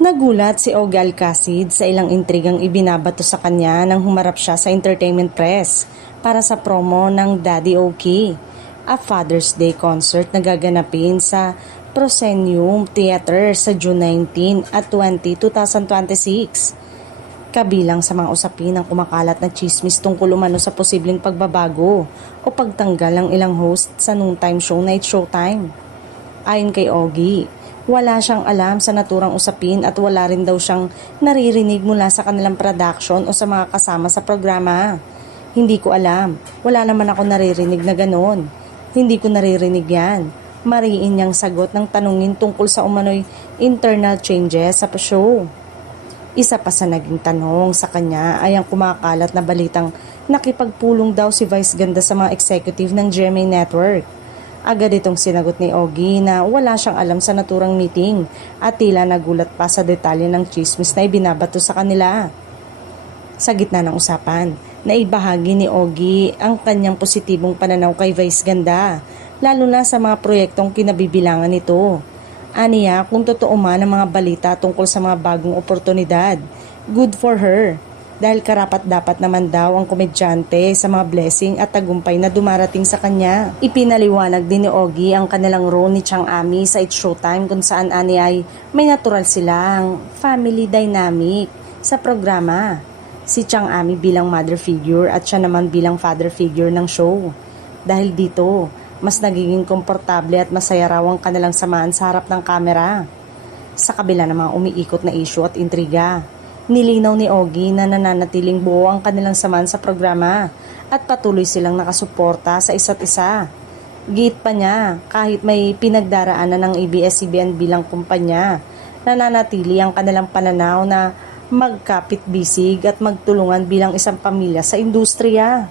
Nagulat si Ogie Alcacid sa ilang intrigang ibinabato sa kanya nang humarap siya sa entertainment press para sa promo ng Daddy Okie, a Father's Day concert na gaganapin sa Proscenium Theater sa June 19 at 20, 2026. Kabilang sa mga usapin ang kumakalat na chismis tungkol umano sa posibleng pagbabago o pagtanggal ng ilang host sa noontime show na It's Showtime. Ayon kay Ogie, wala siyang alam sa naturang usapin at wala rin daw siyang naririnig mula sa kanilang production o sa mga kasama sa programa. Hindi ko alam. Wala naman ako naririnig na ganon. Hindi ko naririnig yan. Mariin niyang sagot ng tanungin tungkol sa umano'y internal changes sa show. Isa pa sa naging tanong sa kanya ay ang kumakalat na balitang nakipagpulong daw si Vice Ganda sa mga executive ng GMA Network. Agad itong sinagot ni Ogie na wala siyang alam sa naturang meeting at tila nagulat pa sa detalye ng chismis na ibinabato sa kanila. Sa gitna ng usapan, naibahagi ni Ogie ang kanyang positibong pananaw kay Vice Ganda, lalo na sa mga proyektong kinabibilangan nito. Aniya kung totoo man ang mga balita tungkol sa mga bagong oportunidad, good for her. Dahil karapat-dapat naman daw ang komedyante sa mga blessing at tagumpay na dumarating sa kanya. Ipinaliwanag din ni Ogie ang kanilang role ni Chang Ami sa It's Showtime kung saan ani ay may natural silang family dynamic sa programa. Si Chang Ami bilang mother figure at siya naman bilang father figure ng show. Dahil dito, mas nagiging komportable at masaya raw ang kanilang samahan sa harap ng kamera. Sa kabila ng mga umiikot na issue at intriga, nilinaw ni Ogie na nananatiling buo ang kanilang samahan sa programa at patuloy silang nakasuporta sa isa't isa. Giit pa niya, kahit may pinagdaraanan ng ABS-CBN bilang kumpanya, nananatili ang kanilang pananaw na magkapit-bisig at magtulungan bilang isang pamilya sa industriya.